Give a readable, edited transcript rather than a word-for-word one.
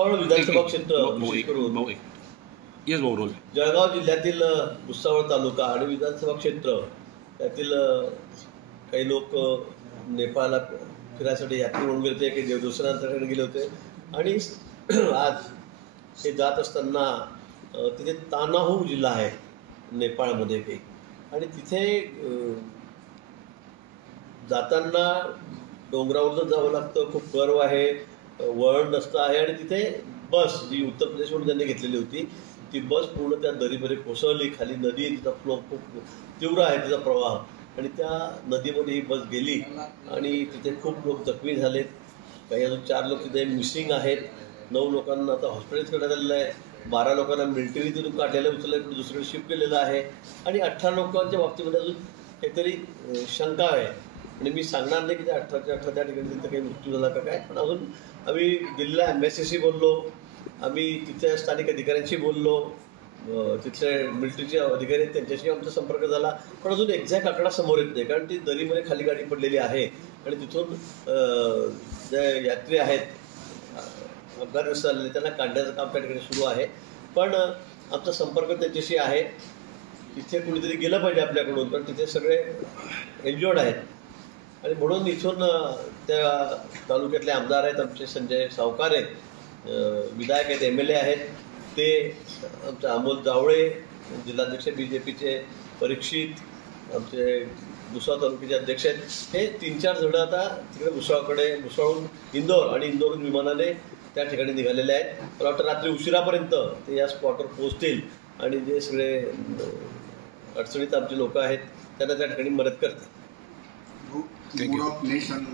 भुसावळ विधानसभा क्षेत्र विशेष करून जळगाव जिल्ह्यातील भुसावळ तालुका आणि विधानसभा क्षेत्र त्यातील काही लोक नेपाळला फिरायसाठी यात्री म्हणून गेले होते, काही देवदर्शनासाठी गेले होते आणि आज हे जात असताना तिथे तानाहू जिल्हा आहे नेपाळमध्ये काही, आणि तिथे जाताना डोंगरावरच जावं लागतं, खूप कर्व आहे, वळण रस्ता आहे आणि तिथे बस जी उत्तर प्रदेशवरून त्यांनी घेतलेली होती ती बस पूर्ण त्या दरीमध्ये कोसळली. खाली नदी, तिचा फ्लो खूप तीव्र आहे तिचा प्रवाह, आणि त्या नदीमध्ये ही बस गेली आणि तिथे खूप लोक जखमी झालेत. काही अजून 4 लोक तिथे मिसिंग आहेत. 9 लोकांना आता हॉस्पिटल करण्यात आलेलं आहे. 12 लोकांना मिलिटरी तिथून काढलेलं उचललं, दुसरीकडे शिफ्ट केलेलं आहे आणि 18 लोकांच्या बाबतीमध्ये अजून काहीतरी शंका आहे. आणि मी सांगणार नाही की त्या 18च्या 18 त्या ठिकाणी तिथं काही मृत्यू झाला का काय, पण अजून आम्ही दिल्लीला एम्बॅसीशी बोललो, आम्ही तिथल्या स्थानिक अधिकाऱ्यांशी बोललो, तिथले मिलिटरीचे अधिकारी आहेत त्यांच्याशी आमचा संपर्क झाला, पण अजून एक्झॅक्ट आकडा समोर येत नाही. कारण ती दरीमध्ये खाली गाडी पडलेली आहे आणि तिथून जे यात्री आहेत अफगाणिस्तान आलेले त्यांना काढण्याचं काम त्या ठिकाणी सुरू आहे. पण आमचा संपर्क त्यांच्याशी आहे. तिथे कुणीतरी गेलं पाहिजे आपल्याकडून, पण तिथे सगळे एन्जॉर्ड आहेत. आणि म्हणून इथून त्या तालुक्यातले आमदार आहेत आमचे संजय सावकार आहेत, विधायक आहेत, MLA आहेत, ते आमचे अमोल जावळे, जिल्हाध्यक्ष BJPचे परीक्षित, आमचे भुसावळ तालुक्याचे अध्यक्ष आहेत, हे 3-4 जण आता तिकडे भुसावळहून इंदोर आणि इंदोरहून विमानाने त्या ठिकाणी निघालेले आहेत. मला वाटतं रात्री उशिरापर्यंत ते या स्पॉटवर पोहोचतील आणि जे सगळे अडचणीत आमचे लोक आहेत त्यांना त्या ठिकाणी मदत करतील. मोड ऑफ नेशन